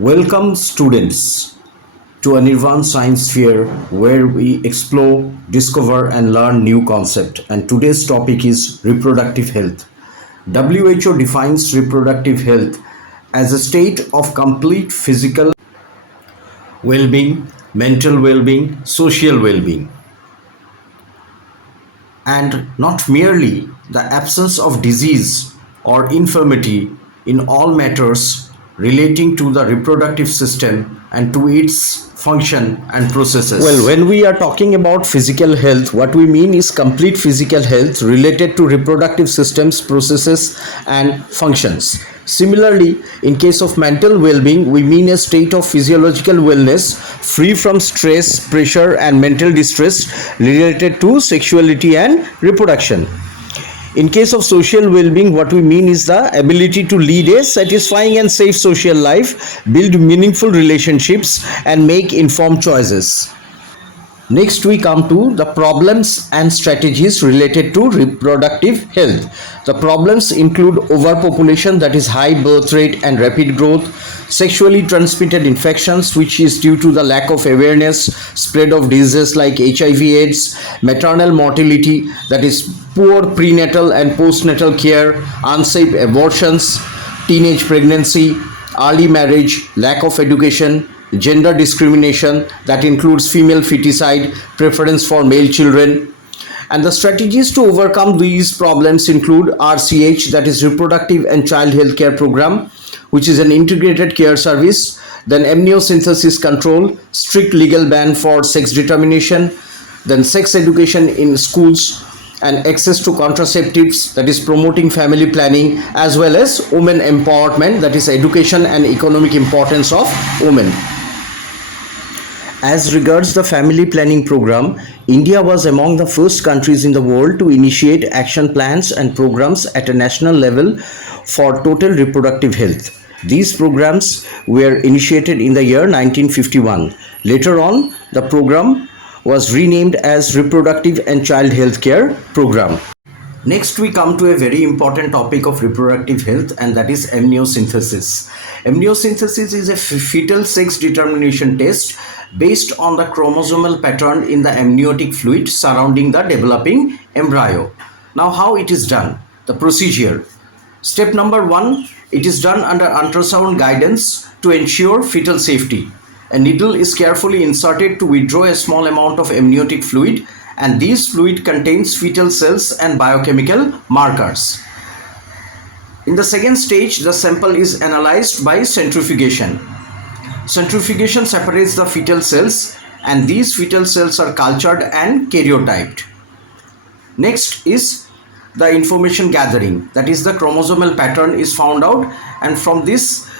Welcome, students, to a Nirvan Science Fair where we explore, discover, and learn new concepts. And today's topic is reproductive health. WHO defines reproductive health as a state of complete physical well being, mental well being, social well being, and not merely the absence of disease or infirmity in all matters relating to the reproductive system and to its function and processes. Well, when we are talking about physical health, what we mean is complete physical health related to reproductive systems, processes, and functions. Similarly, in case of mental well-being, we mean a state of physiological wellness free from stress, pressure, and mental distress related to sexuality and reproduction. In case of social well-being, what we mean is the ability to lead a satisfying and safe social life, build meaningful relationships, and make informed choices. Next, we come to the problems and strategies related to reproductive health. The problems include overpopulation, that is high birth rate and rapid growth, sexually transmitted infections, which is due to the lack of awareness, spread of diseases like HIV/AIDS, maternal mortality, that is poor prenatal and postnatal care, unsafe abortions, teenage pregnancy, early marriage, lack of education, gender discrimination, that includes female feticide, preference for male children. And the strategies to overcome these problems include RCH, that is Reproductive and Child Health Care Program, which is an integrated care service, then amniocentesis control, strict legal ban for sex determination, then sex education in schools, and access to contraceptives, that is promoting family planning, as well as women empowerment, that is education and economic importance of women. As regards the family planning program, India was among the first countries in the world to initiate action plans and programs at a national level for total reproductive health. These programs were initiated in the year 1951. Later on, the program was renamed as Reproductive and Child Health Care Program. Next, we come to a very important topic of reproductive health, and that is amniocentesis. Amniocentesis is a fetal sex determination test based on the chromosomal pattern in the amniotic fluid surrounding the developing embryo. Now, how it is done? The procedure. Step number 1, it is done under ultrasound guidance to ensure fetal safety. A needle is carefully inserted to withdraw a small amount of amniotic fluid, and this fluid contains fetal cells and biochemical markers. In the second stage, the sample is analyzed by centrifugation. Centrifugation separates the fetal cells, and these fetal cells are cultured and karyotyped. Next is the information gathering, that is the chromosomal pattern is found out, and from this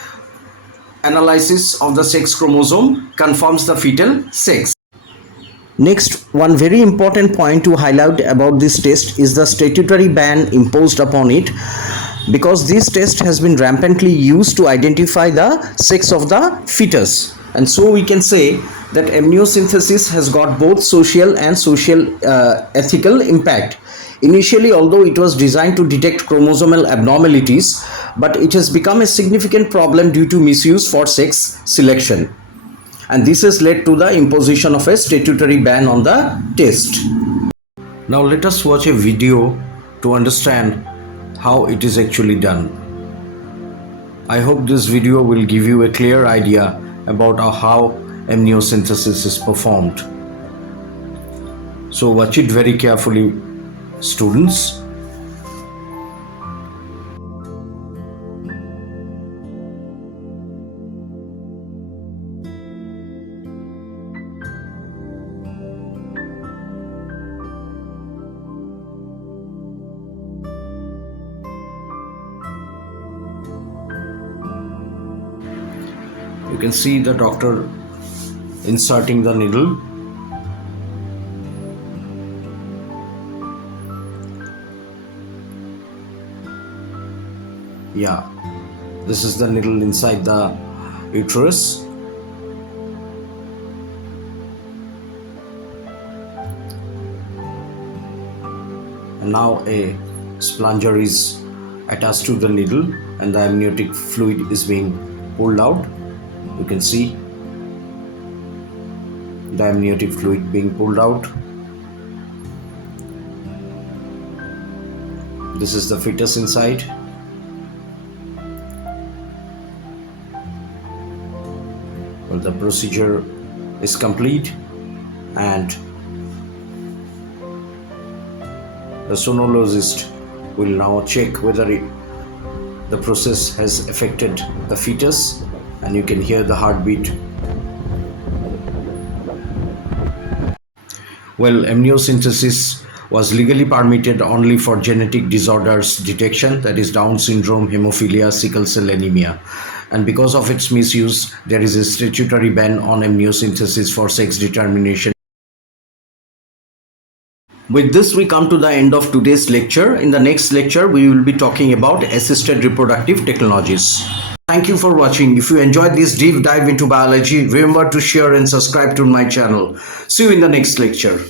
analysis of the sex chromosome confirms the fetal sex. Next, one very important point to highlight about this test is the statutory ban imposed upon it, because this test has been rampantly used to identify the sex of the fetus. And so we can say that amniocentesis has got both social and ethical impact. Initially, although it was designed to detect chromosomal abnormalities, but it has become a significant problem due to misuse for sex selection. And this has led to the imposition of a statutory ban on the test. Now let us watch a video to understand how it is actually done. I hope this video will give you a clear idea about how amniocentesis is performed. So watch it very carefully, students. You can see the doctor inserting the needle. Yeah, this is the needle inside the uterus. And now a plunger is attached to the needle and the amniotic fluid is being pulled out. You can see the amniotic fluid being pulled out. This is the fetus inside. Well, the procedure is complete, and the sonologist will now check whether the process has affected the fetus, and you can hear the heartbeat. Well, amniocentesis was legally permitted only for genetic disorders detection, that is Down syndrome, hemophilia, sickle cell anemia. And because of its misuse, there is a statutory ban on amniocentesis for sex determination. With this, we come to the end of today's lecture. In the next lecture, we will be talking about assisted reproductive technologies. Thank you for watching. If you enjoyed this deep dive into biology, remember to share and subscribe to my channel. See you in the next lecture.